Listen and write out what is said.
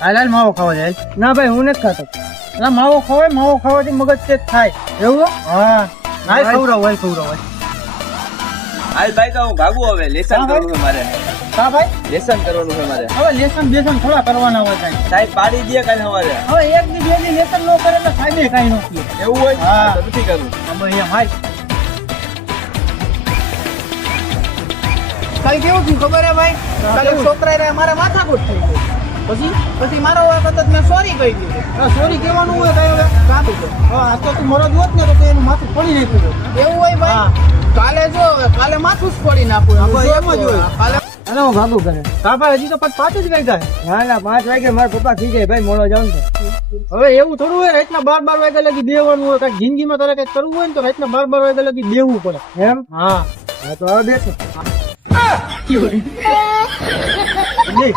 હાલ માવો ખાવા જાય. ના ભાઈ હું નથી ખાતો. એટલે માવો ખવાય, માવો ખાવાથી મગજ તેજ થાય. એવું? હા હાલ ખવડાવ હોય. હાલ ભાઈ તો હું ભાગું હવે લેસન હા, ભાઈ. કરવું છે મારે હા ભાઈ, લેસન કરવાનું છે મારે હવે લેસન બેસન થોડા કરવાના હોય કાંઈ. સાહેબ પાડી દે કાલે સવારે હવે એક દી બે દી લેસન ન કરે તો સાહેબે કાંઈ ન કહે. એવું હોય હા. તો નથી કરવું અમે અહીંયા હાલ. કાલે કેવું થયું ખબર હે ભાઈ? કાલે છોકરાએ મારા માથાકૂટ થઈ ગઈ. પછી મારો વખત મેં સોરી કહી દીધું. સોરી કહેવાનું હોય કઈ હવે. કાપી દો. હા આ તો તું મરદ હોત ને તો એનું માથું ફોડી નાખ્યું હોત. એવું હોય ભાઈ? કાલે માથું જ ફોડી નાખું. હા, ભાઈ, એમ જ હોય. કાલે અને હું ભાગું કરે. હા ભાઈ હજી તો પાંચ જ વાગ્યા છે. ના 5 વાગે મારા પપ્પા થઈ જાય ભાઈ મોડો જાઉં તો. હવે એવું થોડું હોય રાતના 12 વાગ્યા લગી બેવાનું હોય. કઈક જિંદગીમાં તારે કઈક કરવું હોય ને તો રાતના 12 વાગ્યા લગી બેવું પડે. એમ? હા હા તો હવે બેસો. લે.